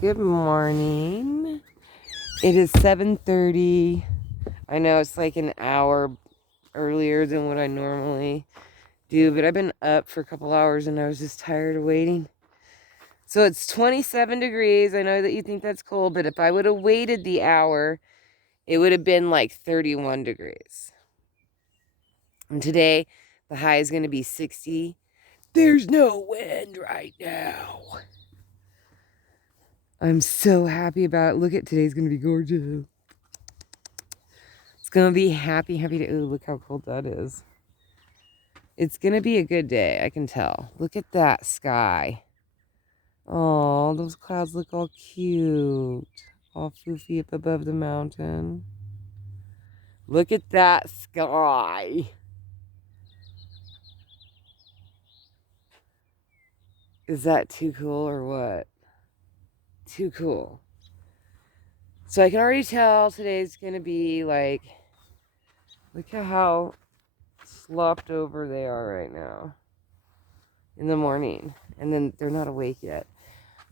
Good morning. It is 7:30. I know it's like an hour earlier than what I normally do, but I've been up for a couple hours and I was just tired of waiting. So it's 27 degrees. I know that you think that's cold, but if I would have waited the hour, it would have been like 31 degrees. And today, the high is going to be 60. There's no wind right now. I'm so happy about it. Look at today's going to be gorgeous. It's going to be happy to... Ooh, look how cold that is. It's going to be a good day, I can tell. Look at that sky. Oh, those clouds look all cute. All foofy up above the mountain. Look at that sky. Is that too cool or what? Too cool. So I can already tell today's going to be like... Look at how slopped over they are right now. In the morning. And then they're not awake yet.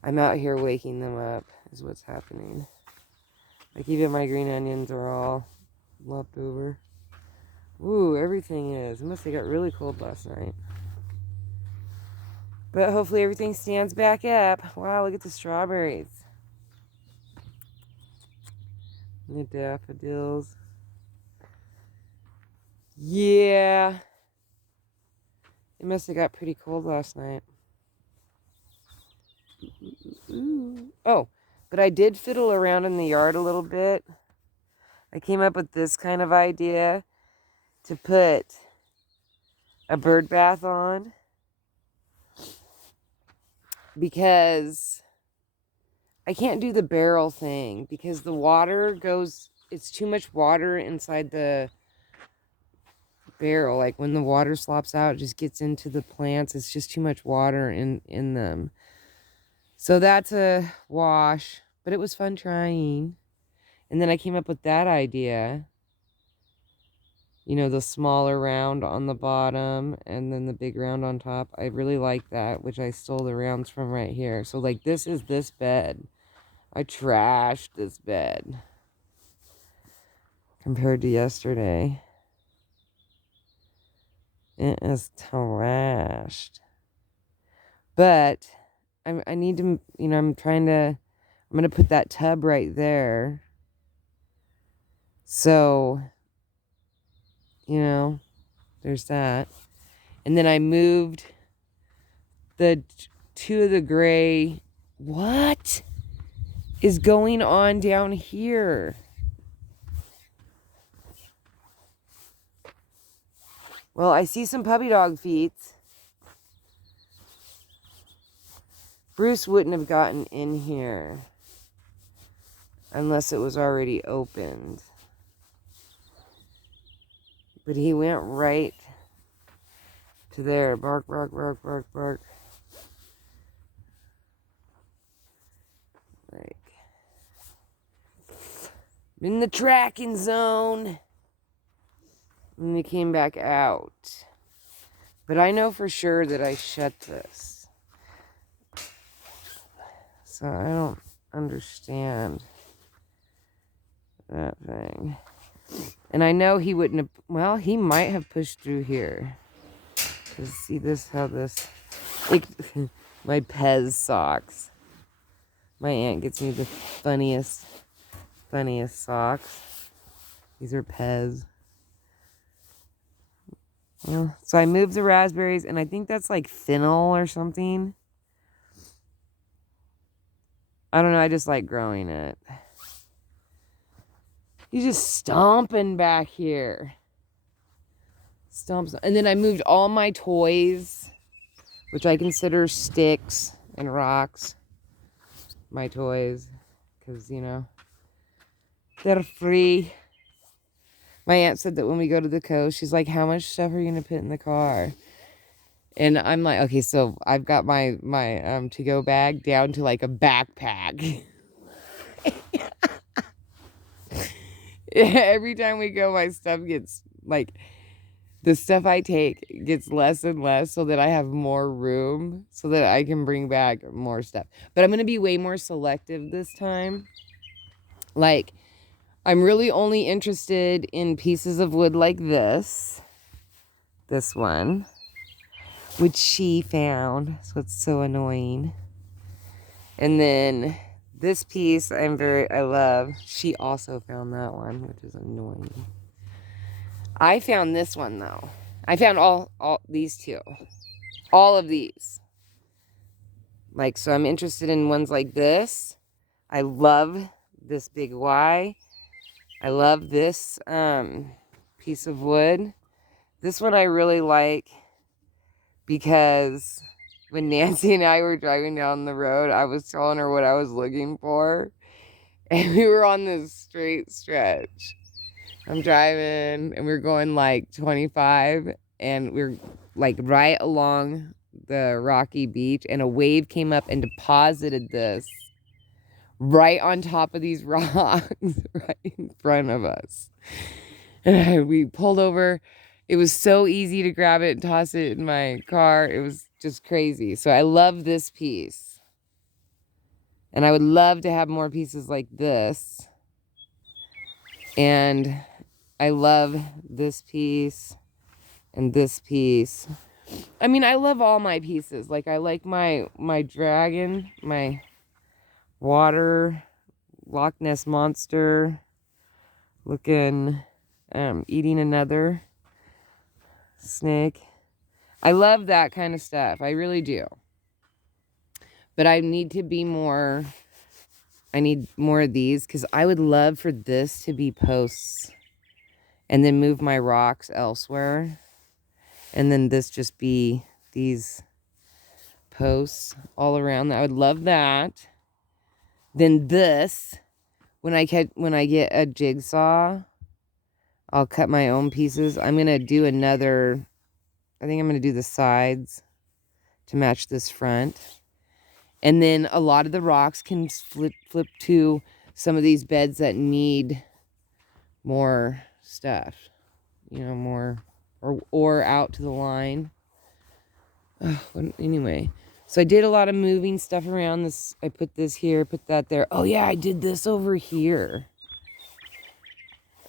I'm out here waking them up is what's happening. Like even my green onions are all left over. Ooh, everything is. It must have got really cold last night. But hopefully everything stands back up. Wow, look at the strawberries. And the daffodils. Yeah. It must have got pretty cold last night. Ooh. Oh, but I did fiddle around in the yard a little bit. I came up with this kind of idea to put a bird bath on because I can't do the barrel thing because the water goes, it's too much water inside the barrel. Like when the water slops out, it just gets into the plants. It's just too much water in them. So that's a wash, but it was fun trying. And then I came up with that idea. You know, the smaller round on the bottom and then the big round on top. I really like that, which I stole the rounds from right here. So like this is this bed. I trashed this bed compared to yesterday. It is trashed. But I need to, you know, I'm going to put that tub right there. So, you know, there's that. And then I moved the two of the gray. What is going on down here? Well, I see some puppy dog feet. Bruce wouldn't have gotten in here unless it was already opened. But he went right to there. Bark, bark, bark, bark, bark. Like, I'm in the tracking zone. And he came back out. But I know for sure that I shut this. So I don't understand that thing. And I know he wouldn't have, well, he might have pushed through here. Because see this, how this, like, my Pez socks. My aunt gets me the funniest socks. These are Pez. Well, so I moved the raspberries, and I think that's like fennel or something. I don't know, I just like growing it. He's just stomping back here. Stomps. And then I moved all my toys, which I consider sticks and rocks. My toys. Because, you know, they're free. My aunt said that when we go to the coast, she's like, how much stuff are you going to put in the car? And I'm like, okay, so I've got my to-go bag down to like a backpack. Every time we go, my stuff gets like, the stuff I take gets less and less so that I have more room so that I can bring back more stuff. But I'm going to be way more selective this time. Like, I'm really only interested in pieces of wood like this one, which she found, so it's so annoying. And then this piece I love. She also found that one, which is annoying. I found this one though. I found all these two. All of these. Like, so I'm interested in ones like this. I love this big Y. I love this piece of wood. This one I really like because when Nancy and I were driving down the road, I was telling her what I was looking for. And we were on this straight stretch. I'm driving and we're going like 25 and we're like right along the rocky beach, and a wave came up and deposited this right on top of these rocks right in front of us. And we pulled over. It was so easy to grab it and toss it in my car. It was just crazy. So I love this piece. And I would love to have more pieces like this. And I love this piece and this piece. I mean, I love all my pieces. Like, I like my dragon, my water, Loch Ness monster looking, eating another snake. I love that kind of stuff. I really do. But I need to be more, I need more of these because I would love for this to be posts and then move my rocks elsewhere. And then this just be these posts all around. I would love that. Then this, when I get a jigsaw, I'll cut my own pieces. I'm going to do another, I think I'm going to do the sides to match this front. And then a lot of the rocks can flip to some of these beds that need more stuff. You know, more, or out to the line. Anyway, so I did a lot of moving stuff around this. I put this here, put that there. Oh yeah, I did this over here.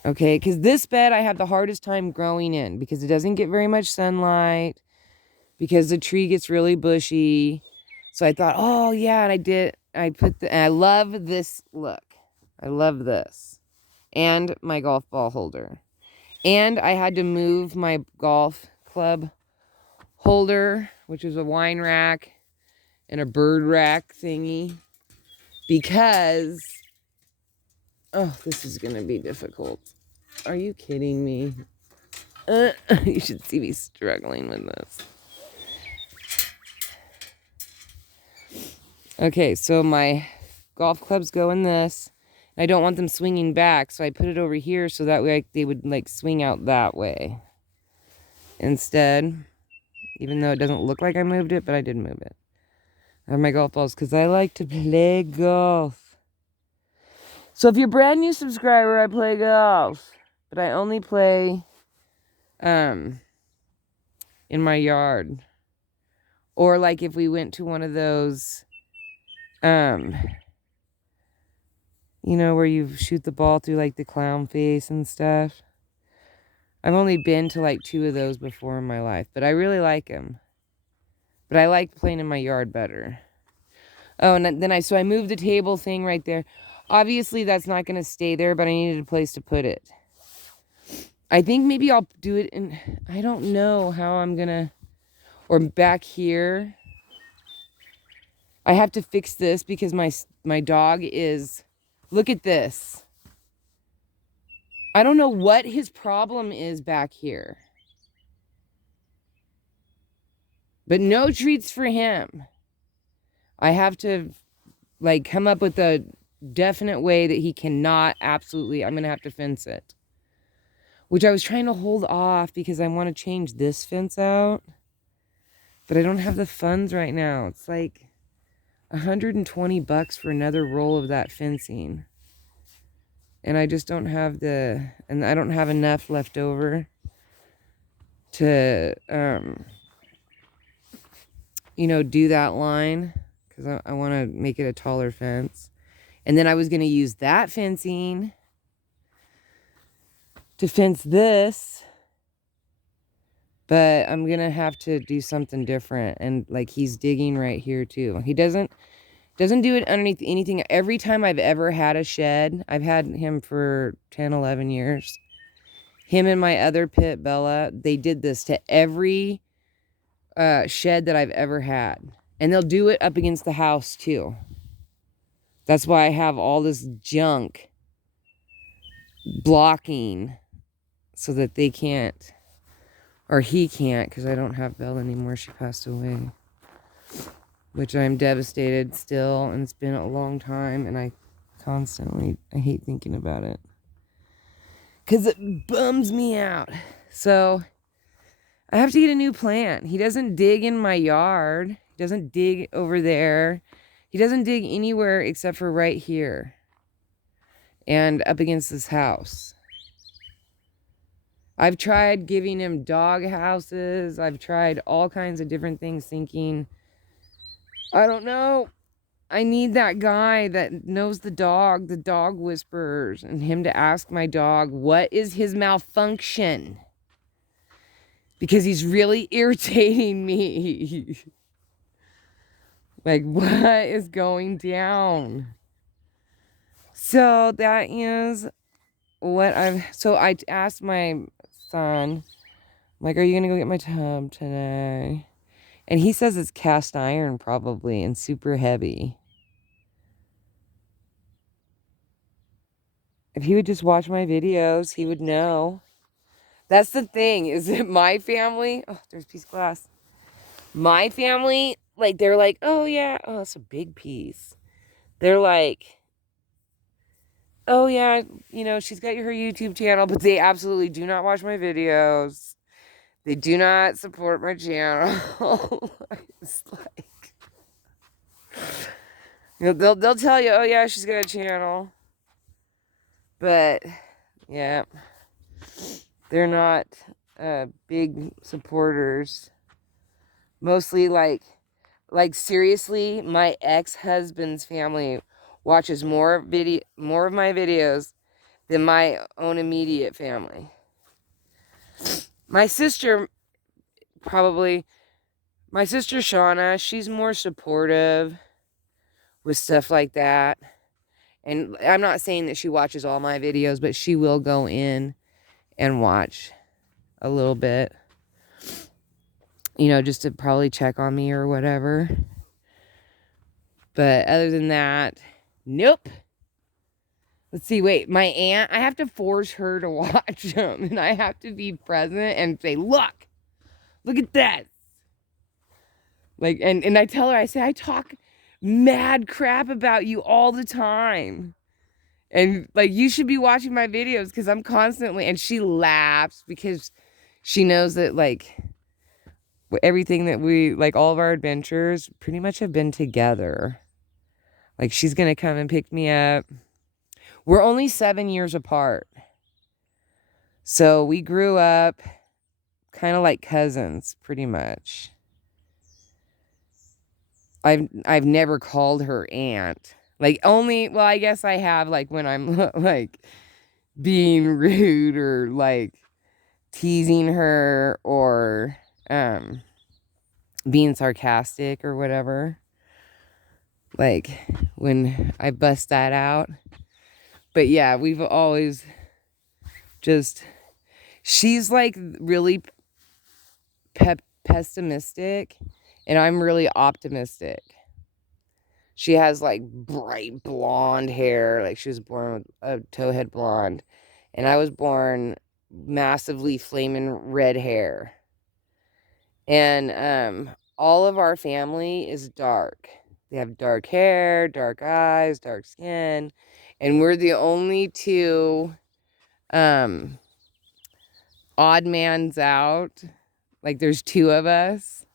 Okay, because this bed I have the hardest time growing in because it doesn't get very much sunlight, because the tree gets really bushy. So I thought, oh yeah, and I love this look. I love this. And my golf ball holder. And I had to move my golf club holder, which is a wine rack and a bird rack thingy, because, oh, this is going to be difficult. Are you kidding me? You should see me struggling with this. Okay, so my golf clubs go in this. I don't want them swinging back, so I put it over here so that way they would like swing out that way. Instead, even though it doesn't look like I moved it, but I did move it. I have my golf balls because I like to play golf. So if you're a brand new subscriber, I play golf. But I only play in my yard. Or like if we went to one of those, you know, where you shoot the ball through like the clown face and stuff. I've only been to like 2 of those before in my life, but I really like them. But I like playing in my yard better. Oh, and then I moved the table thing right there. Obviously that's not going to stay there, but I needed a place to put it. I think maybe I'll do it in, I don't know how I'm going to, or back here. I have to fix this because my dog is, look at this. I don't know what his problem is back here. But no treats for him. I have to like come up with a definite way that he cannot absolutely, I'm going to have to fence it. Which I was trying to hold off because I want to change this fence out. But I don't have the funds right now. It's like $120 for another roll of that fencing. And I just don't have and I don't have enough left over. to, do that line because I want to make it a taller fence. And then I was going to use that fencing to fence this, but I'm going to have to do something different. And like he's digging right here too. He doesn't do it underneath anything. Every time I've ever had a shed, I've had him for 10, 11 years. Him and my other pit, Bella, they did this to every shed that I've ever had. And they'll do it up against the house too. That's why I have all this junk blocking so that they can't, or he can't, because I don't have Bella anymore. She passed away. Which I'm devastated still, and it's been a long time, and I hate thinking about it. Because it bums me out. So, I have to get a new plant. He doesn't dig in my yard. He doesn't dig over there. He doesn't dig anywhere except for right here. And up against this house. I've tried giving him dog houses. I've tried all kinds of different things thinking, I don't know. I need that guy that knows the dog whisperers, and him to ask my dog, what is his malfunction? Because he's really irritating me. Like, what is going down? So that is what I asked my son, I'm like, are you going to go get my tub today? And he says it's cast iron probably and super heavy. If he would just watch my videos, he would know. That's the thing, is that my family, oh, there's a piece of glass. My family, like, they're like, oh yeah, oh, that's a big piece. They're like, oh yeah, she's got her YouTube channel, but they absolutely do not watch my videos. They do not support my channel. It's like, they'll tell you, oh yeah, she's got a channel. But, yeah, they're not big supporters. Mostly, like seriously, my ex-husband's family watches more of my videos than my own immediate family. My sister, Shauna, she's more supportive with stuff like that. And I'm not saying that she watches all my videos, but she will go in and watch a little bit. Just to probably check on me or whatever. But other than that, nope. Let's see, wait, my aunt, I have to force her to watch them. And I have to be present and say, look at that. Like, and I tell her, I say, I talk mad crap about you all the time. And, like, you should be watching my videos because I'm constantly, and she laughs because she knows that, like, everything that we, like, all of our adventures pretty much have been together. Like, she's going to come and pick me up. We're only 7 years apart. So we grew up kind of like cousins, pretty much. I've never called her aunt. Like, I guess I have, like, when I'm, like, being rude or, like, teasing her or, being sarcastic or whatever. Like, when I bust that out. But yeah, we've always just, she's, like, really pessimistic, and I'm really optimistic. She has, like, bright blonde hair. Like, she was born with a towhead blonde. And I was born massively flaming red hair. And all of our family is dark. They have dark hair, dark eyes, dark skin. And we're the only two odd mans out. Like, there's two of us.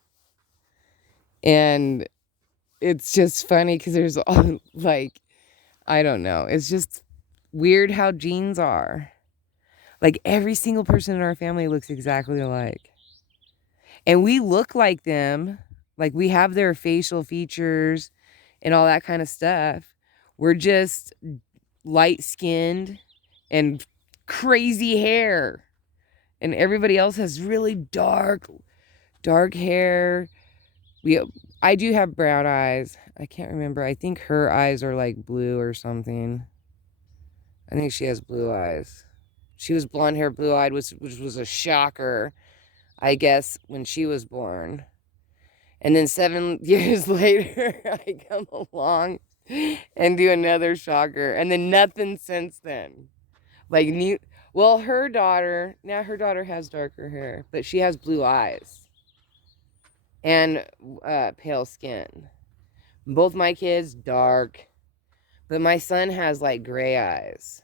And it's just funny because there's all, like, I don't know. It's just weird how genes are. Like, every single person in our family looks exactly alike. And we look like them. Like, we have their facial features and all that kind of stuff. We're just light-skinned and crazy hair. And everybody else has really dark hair. I do have brown eyes. I can't remember. I think her eyes are like blue or something. I think she has blue eyes. She was blonde hair, blue eyed, which was a shocker, I guess, when she was born. And then 7 years later, I come along and do another shocker. And then nothing since then. Like, her daughter has darker hair, but she has blue eyes and pale skin. Both my kids, dark. But my son has, like, gray eyes.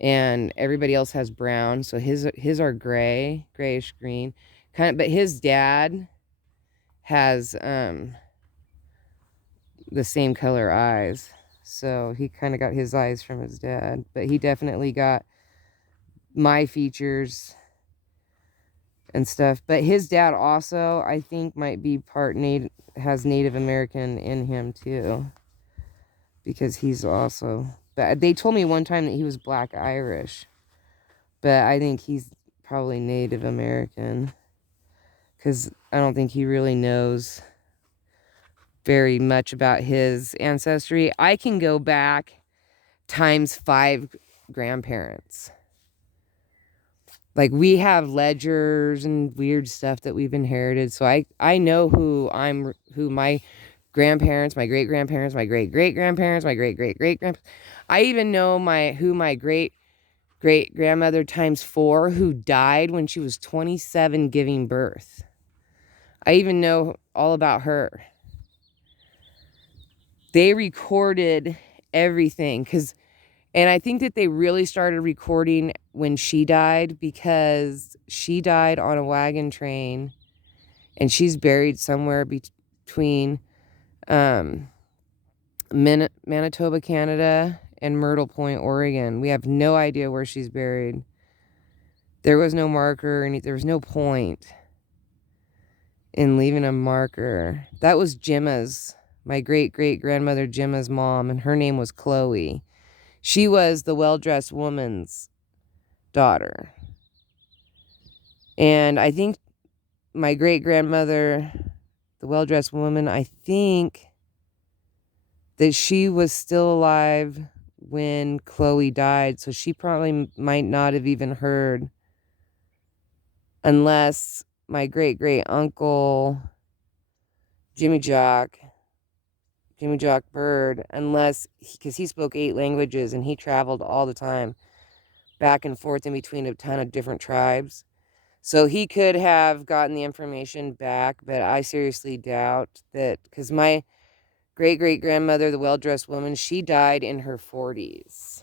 And everybody else has brown. So his are gray, grayish green. But his dad has the same color eyes. So he kind of got his eyes from his dad. But he definitely got my features and stuff. But his dad also, I think, might be has Native American in him too, because he's also, but they told me one time that he was Black Irish, but I think he's probably Native American, because I don't think he really knows very much about his ancestry. I can go back times 5 grandparents. Like, we have ledgers and weird stuff that we've inherited. So I know who my grandparents, my great-grandparents, my great-great-grandparents, my great-great-great-grandparents. I even know who my great-great-grandmother times 4, who died when she was 27 giving birth. I even know all about her. They recorded everything, and I think that they really started recording when she died, because she died on a wagon train, and she's buried somewhere between Manitoba, Canada, and Myrtle Point, Oregon. We have no idea where she's buried. There was no marker, there was no point in leaving a marker. That was my great-great-grandmother Gemma's mom, and her name was Chloe. She was the well-dressed woman's daughter. And I think my great-grandmother, the well-dressed woman, I think that she was still alive when Chloe died. So she probably might not have even heard, unless my great-great-uncle, Jimmy Jock Bird, because he spoke 8 languages and he traveled all the time back and forth in between a ton of different tribes. So he could have gotten the information back, but I seriously doubt that, because my great-great-grandmother, the well-dressed woman, she died in her 40s.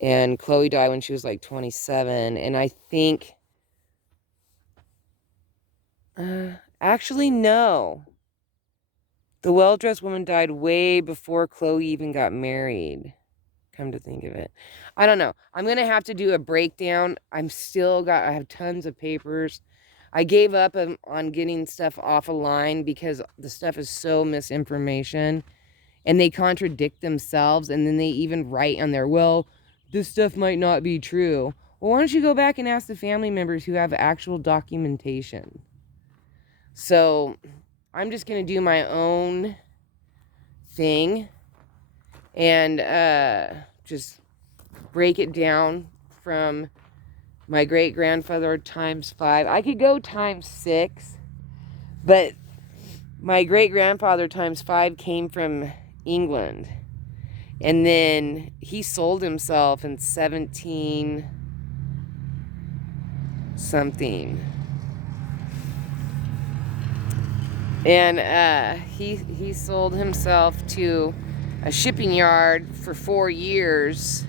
And Chloe died when she was like 27. And I think, actually, no. The well-dressed woman died way before Chloe even got married. Come to think of it. I don't know. I'm going to have to do a breakdown. I have tons of papers. I gave up on getting stuff off a line because the stuff is so misinformation. And they contradict themselves. And then they even write on there, well, this stuff might not be true. Well, why don't you go back and ask the family members who have actual documentation? So I'm just going to do my own thing and just break it down from my great-grandfather times 5. I could go times 6, but my great-grandfather times 5 came from England. And then he sold himself in 17 something. And he sold himself to a shipping yard for 4 years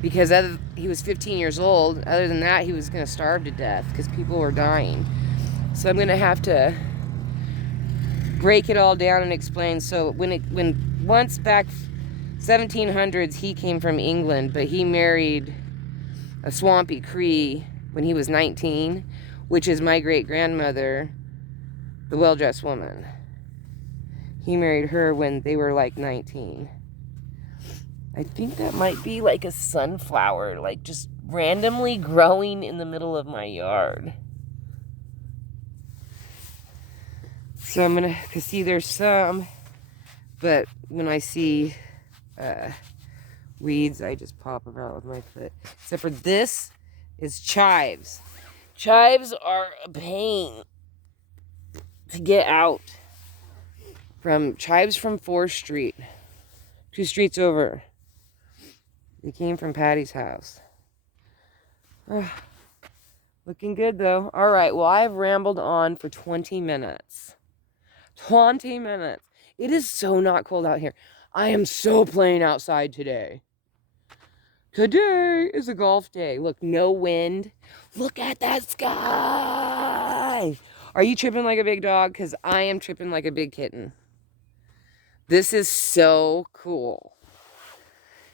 because he was 15 years old. Other than that, he was going to starve to death because people were dying. So I'm going to have to break it all down and explain. So once back 1700s, he came from England, but he married a Swampy Cree when he was 19. which is my great-grandmother, the well-dressed woman. He married her when they were like 19. I think that might be like a sunflower, like just randomly growing in the middle of my yard. So I'm gonna, cause see there's some, but when I see weeds, I just pop them out with my foot. Except for this is chives. Chives are a pain to get out. Chives from 4th Street, 2 streets over. They came from Patty's house. Looking good though. All right, well, I've rambled on for 20 minutes. 20 minutes. It is so not cold out here. I am so playing outside today. Today is a golf day. Look, no wind. Look at that sky. Are you tripping like a big dog? Because I am tripping like a big kitten. This is so cool.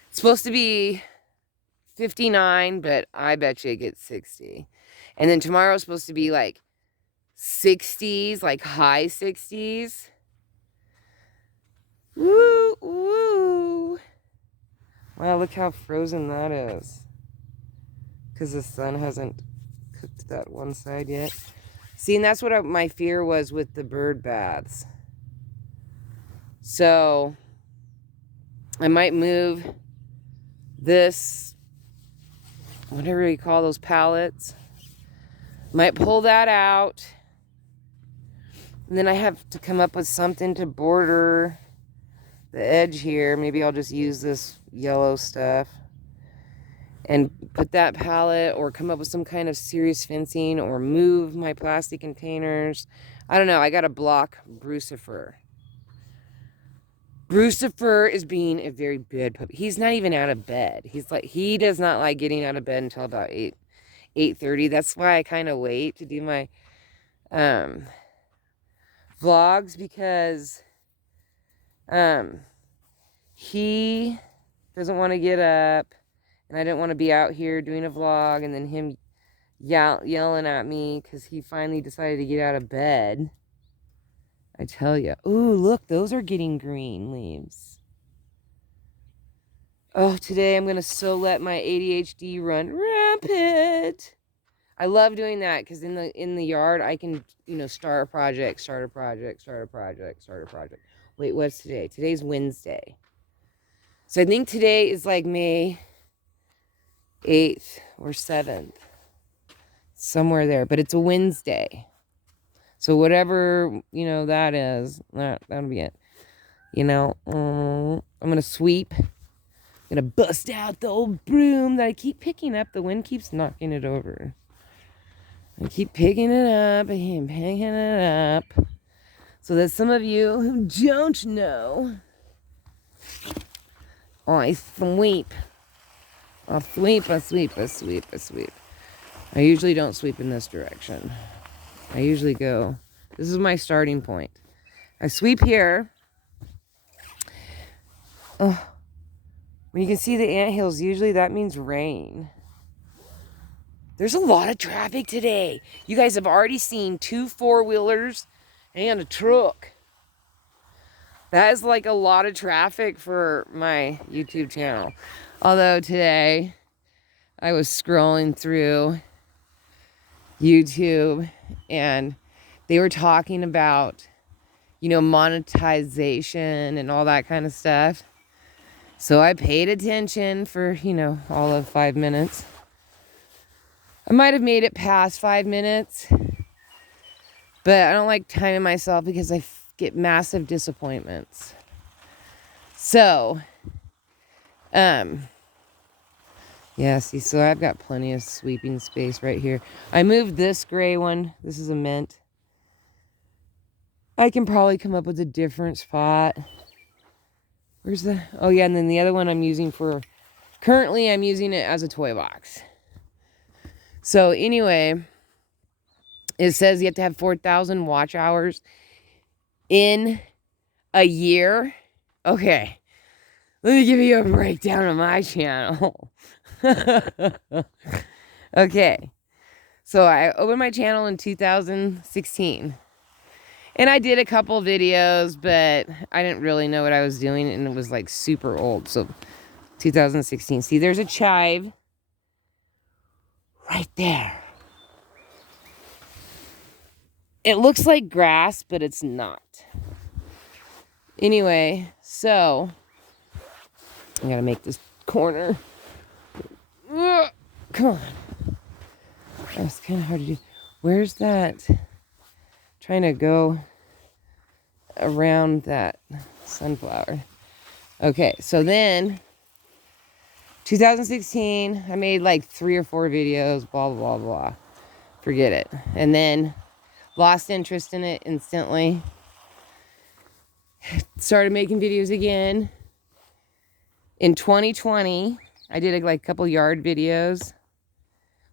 It's supposed to be 59, but I bet you it gets 60. And then tomorrow's supposed to be like 60s, like high 60s. Woo, woo. Wow, look how frozen that is. Because the sun hasn't cooked that one side yet. See, and that's what my fear was with the bird baths. So, I might move this, whatever you call those pallets. Might pull that out. And then I have to come up with something to border the edge here. Maybe I'll just use this yellow stuff and put that pallet, or come up with some kind of serious fencing, or move my plastic containers. I don't know. I got to block Brucifer. Brucifer is being a very bad puppy. He's not even out of bed. He does not like getting out of bed until about 8:30. That's why I kind of wait to do my vlogs, because he doesn't want to get up, and I didn't want to be out here doing a vlog and then him yelling at me because he finally decided to get out of bed. I tell you. Ooh, look, those are getting green leaves. Oh, today I'm going to let my ADHD run rampant. I love doing that because in the yard I can, start a project. Wait, what's today? Today's Wednesday. So I think today is like May 8th or 7th. Somewhere there, but it's a Wednesday. So whatever, that is, that'll be it. I'm going to sweep. I'm going to bust out the old broom that I keep picking up. The wind keeps knocking it over. I keep picking it up and picking it up. So that some of you who don't know, I sweep. I sweep. I usually don't sweep in this direction. I usually go, this is my starting point. I sweep here. Oh, when you can see the anthills, usually that means rain. There's a lot of traffic today. You guys have already seen 2 4-wheelers and a truck. That is like a lot of traffic for my YouTube channel. Although today I was scrolling through YouTube and they were talking about, monetization and all that kind of stuff. So I paid attention for, all of 5 minutes. I might have made it past 5 minutes, but I don't like timing myself because I get massive disappointments. So, yeah, see, so I've got plenty of sweeping space right here. I moved this gray one. This is a mint. I can probably come up with a different spot. Where's the... Oh, yeah, and then the other one currently I'm using it as a toy box. So, anyway, it says you have to have 4,000 watch hours in a year. Okay, let me give you a breakdown of my channel. Okay, So I opened my channel in 2016. And I did a couple videos, but I didn't really know what I was doing, and it was like super old. So 2016. See, there's a chive right there. It looks like grass, but it's not. Anyway, so I gotta make this corner. Ugh, come on. That's kind of hard to do. Where's that? Trying to go around that sunflower. Okay, so then 2016, I made like 3 or 4 videos, blah, blah, blah, blah. Forget it. And then lost interest in it instantly. Started making videos again. In 2020, I did like a couple yard videos.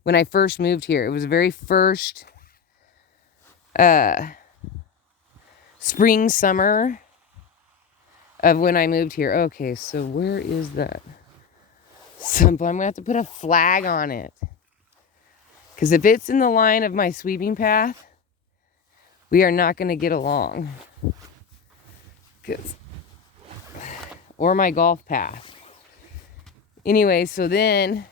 When I first moved here, it was the very first spring, summer of when I moved here. Okay, so where is that? I'm going to have to put a flag on it. Because if it's in the line of my sweeping path, we are not going to get along. Or my golf path. Anyway, so then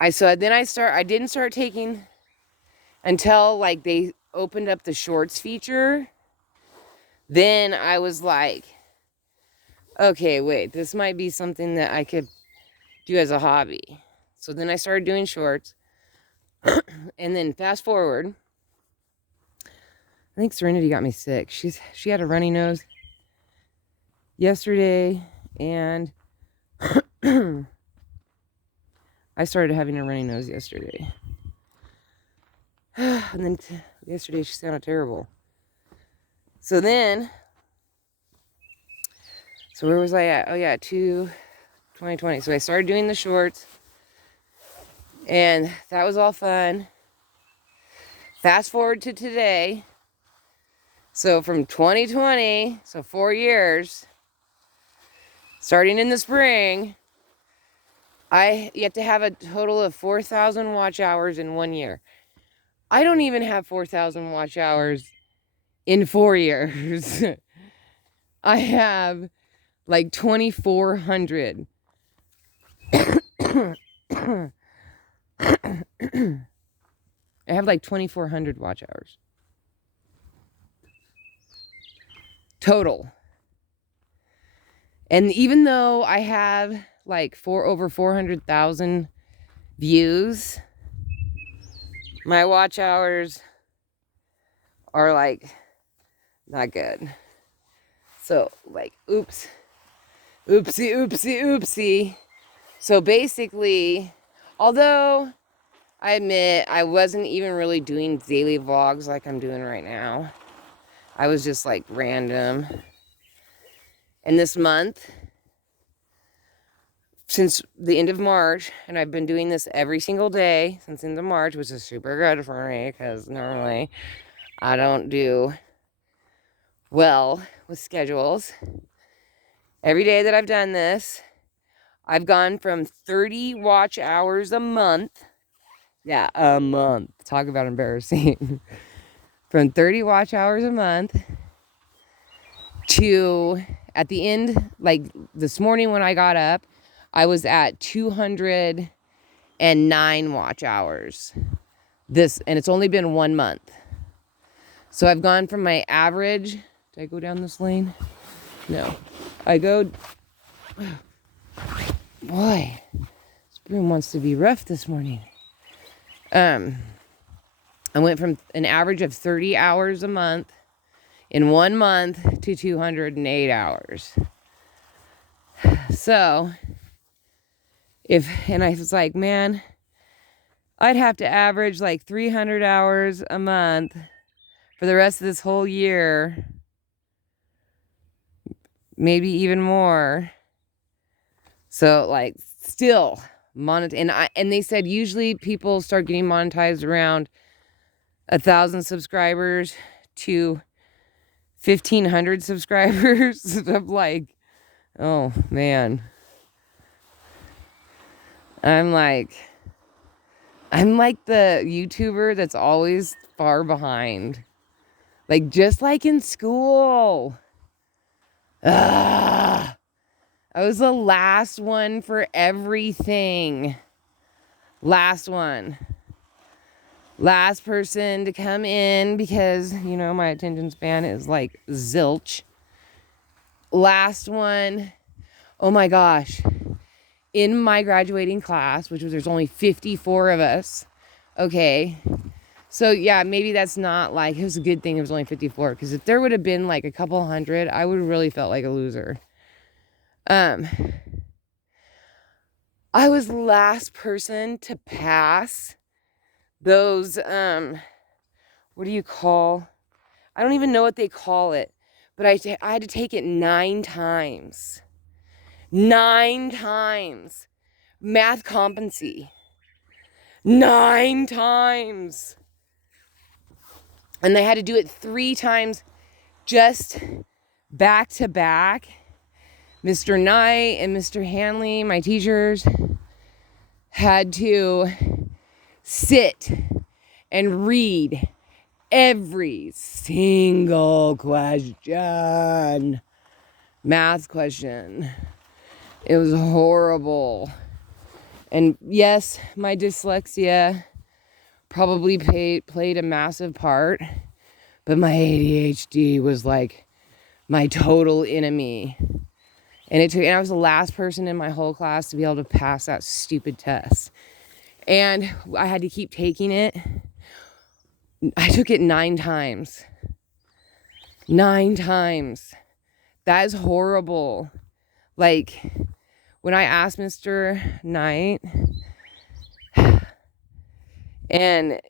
I didn't start taking until like they opened up the shorts feature. Then I was like, okay, wait, this might be something that I could do as a hobby. So then I started doing shorts. And then fast forward, I think Serenity got me sick. She had a runny nose yesterday, and I started having a runny nose yesterday. And then yesterday she sounded terrible. So where was I at? Oh yeah, 2020. So I started doing the shorts, and that was all fun. Fast forward to today. So from 2020, so 4 years, starting in the spring, I yet to have a total of 4,000 watch hours in 1 year. I don't even have 4,000 watch hours in 4 years. I have like 2,400. I have like 2,400 watch hours. Total. And even though I have like over 400,000 views, my watch hours are like not good. So like, oopsie. So basically, although I admit I wasn't even really doing daily vlogs like I'm doing right now, I was just like random. And this month, since the end of March, and I've been doing this every single day since the end of March, which is super good for me because normally I don't do well with schedules. Every day that I've done this, I've gone from 30 watch hours a month. Yeah, a month. Talk about embarrassing. From 30 watch hours a month to, at the end, like this morning when I got up, I was at 209 watch hours. And it's only been 1 month. So I've gone from my average. Did I go down this lane? No. Boy, this broom wants to be rough this morning. I went from an average of 30 hours a month in 1 month to 208 hours. So, and I was like, man, I'd have to average like 300 hours a month for the rest of this whole year. Maybe even more. So like still and they said usually people start getting monetized around 1,000 subscribers to 1,500 subscribers. I'm like, oh man. I'm like, I'm like the YouTuber that's always far behind. Like, just like in school. I was the last one for everything. Last one. Last person to come in because, you know, my attention span is like zilch. Last one. Oh my gosh. In my graduating class, which was, there's only 54 of us. Okay. So yeah, maybe that's not like, it was a good thing it was only 54, because if there would have been like a couple hundred, I would have really felt like a loser. I was the last person to pass those, what do you call, I don't even know what they call it, but I had to take it 9 times. 9 times. Math competency. 9 times. And they had to do it 3 times just back to back. Mr. Knight and Mr. Hanley, my teachers, had to sit and read every single question. Math question. It was horrible. And yes, my dyslexia probably played a massive part, but my ADHD was like my total enemy. And I was the last person in my whole class to be able to pass that stupid test. And I had to keep taking it. I took it 9 times. 9 times. That is horrible. Like, when I asked Mr. Knight, and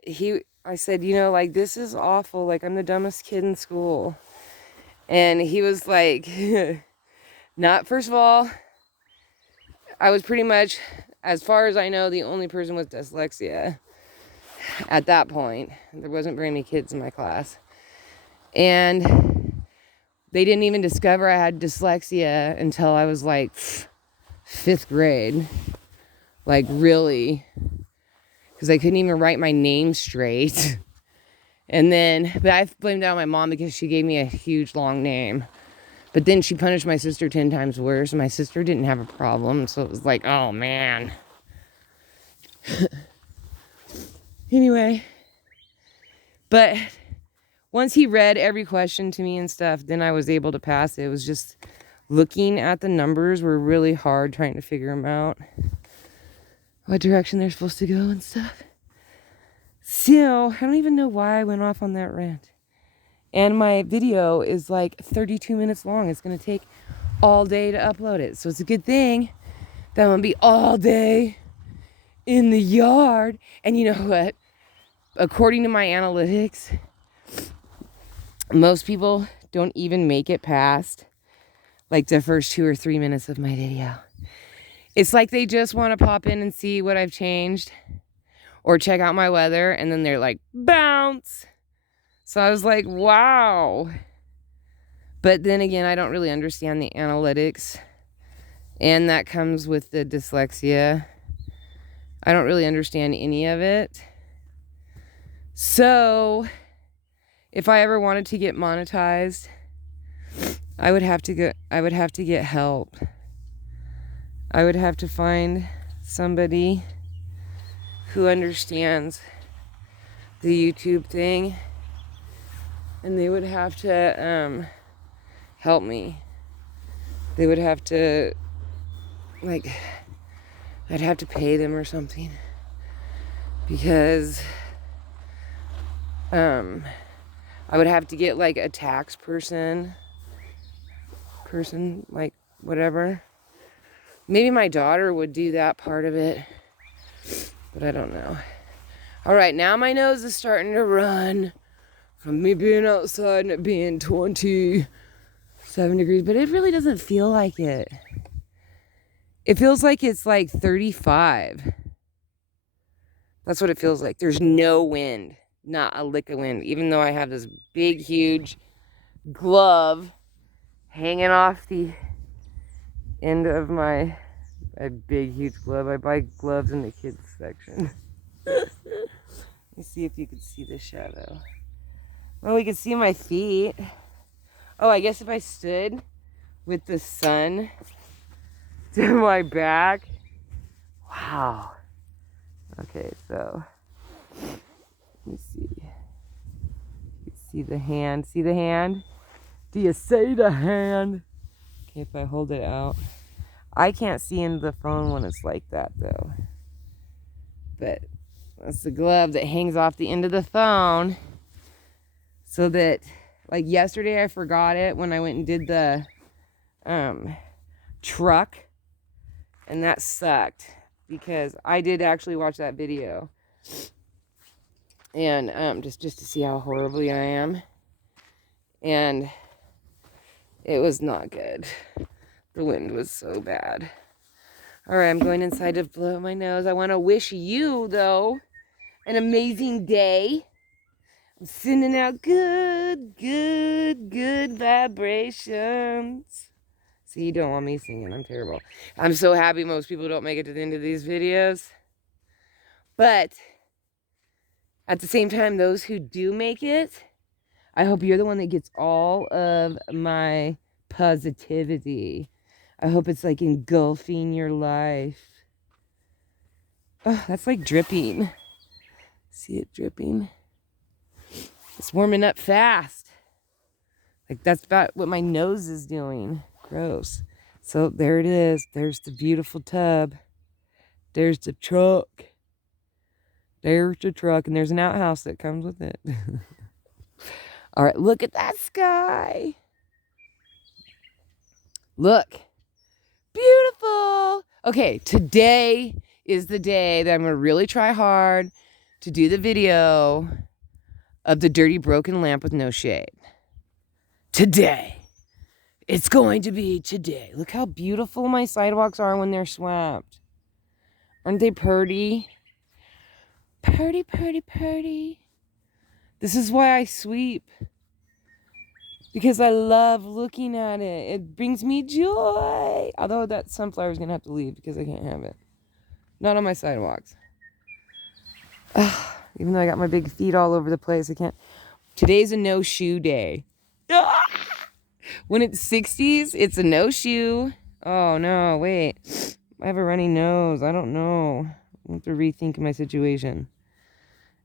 I said, you know, like, this is awful. Like, I'm the dumbest kid in school. And he was like, first of all, I was pretty much, as far as I know, the only person with dyslexia at that point. There wasn't very many kids in my class. And they didn't even discover I had dyslexia until I was like 5th grade. Like, really. Because I couldn't even write my name straight. But I blamed it on my mom because she gave me a huge long name. But then she punished my sister 10 times worse, and my sister didn't have a problem, so it was like, oh man. Anyway, but once he read every question to me and stuff, then I was able to pass it. It was just looking at the numbers were really hard, trying to figure them out, what direction they're supposed to go and stuff. So, I don't even know why I went off on that rant. And my video is like 32 minutes long. It's going to take all day to upload it. So it's a good thing that I'm going to be all day in the yard. And you know what? According to my analytics, most people don't even make it past like the first 2 or 3 minutes of my video. It's like they just want to pop in and see what I've changed or check out my weather. And then they're like, bounce. So I was like, wow. But then again, I don't really understand the analytics. And that comes with the dyslexia. I don't really understand any of it. So if I ever wanted to get monetized, I would have to get help. I would have to find somebody who understands the YouTube thing. And they would have to help me. They would have to, like, I'd have to pay them or something. Because I would have to get like a tax person, like whatever. Maybe my daughter would do that part of it. But I don't know. All right, now my nose is starting to run. From me being outside and it being 27 degrees, but it really doesn't feel like it. It feels like it's like 35. That's what it feels like. There's no wind, not a lick of wind, even though I have this big, huge glove hanging off the end of a big, huge glove. I buy gloves in the kids section. Let me see if you can see the shadow. Well, we can see my feet. Oh, I guess if I stood with the sun to my back. Wow. Okay, so let me see. You see the hand? See the hand? Do you see the hand? Okay, if I hold it out. I can't see in the phone when it's like that, though. But that's the glove that hangs off the end of the phone. So that, like yesterday, I forgot it when I went and did the truck. And that sucked. Because I did actually watch that video. And just to see how horribly I am. And it was not good. The wind was so bad. All right, I'm going inside to blow my nose. I want to wish you, though, an amazing day. I'm sending out good vibrations. See, you don't want me singing. I'm terrible. I'm so happy most people don't make it to the end of these videos. But at the same time, those who do make it, I hope you're the one that gets all of my positivity. I hope it's like engulfing your life. Oh, that's like dripping. See it dripping? It's warming up fast. Like that's about what my nose is doing. Gross. So there it is. There's the beautiful tub. There's the truck. There's the truck. And there's an outhouse that comes with it. All right, look at that sky. Look. Beautiful. Okay, today is the day that I'm going to really try hard to do the video of the dirty broken lamp with no shade. Today. It's going to be today. Look how beautiful my sidewalks are when they're swept. Aren't they pretty? Pretty, pretty, pretty. This is why I sweep. Because I love looking at it. It brings me joy. Although that sunflower is going to have to leave because I can't have it. Not on my sidewalks. Even though I got my big feet all over the place, I can't. Today's a no-shoe day. When it's 60s, it's a no-shoe. Oh, no, wait. I have a runny nose. I don't know. I have to rethink my situation.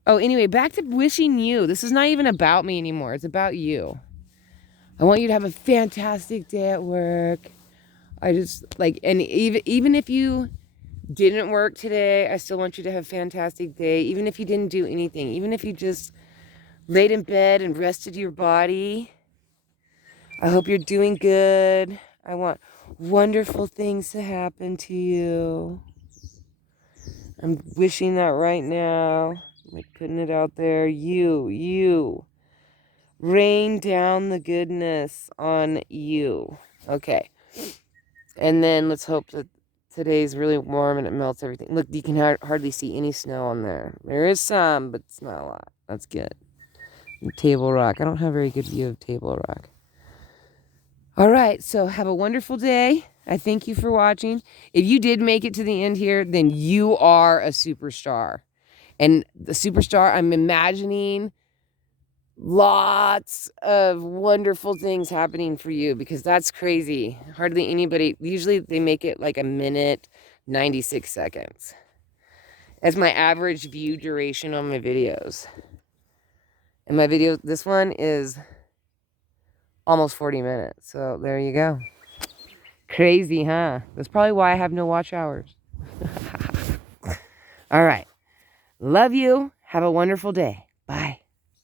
Oh, anyway, back to wishing you. This is not even about me anymore. It's about you. I want you to have a fantastic day at work. I just, like, and even if you didn't work today, I still want you to have a fantastic day. Even if you didn't do anything. Even if you just laid in bed and rested your body. I hope you're doing good. I want wonderful things to happen to you. I'm wishing that right now. I'm like putting it out there. You. Rain down the goodness on you. Okay. And then let's hope that today's really warm and it melts everything. Look, you can hardly see any snow on there. There is some, but it's not a lot. That's good. And Table Rock. I don't have a very good view of Table Rock. All right. So have a wonderful day. I thank you for watching. If you did make it to the end here, then you are a superstar. And the superstar, I'm imagining lots of wonderful things happening for you because that's crazy. Hardly anybody, usually they make it like a minute, 96 seconds. That's my average view duration on my videos. And my video, this one is almost 40 minutes. So there you go. Crazy, huh? That's probably why I have no watch hours. All right. Love you. Have a wonderful day. Bye.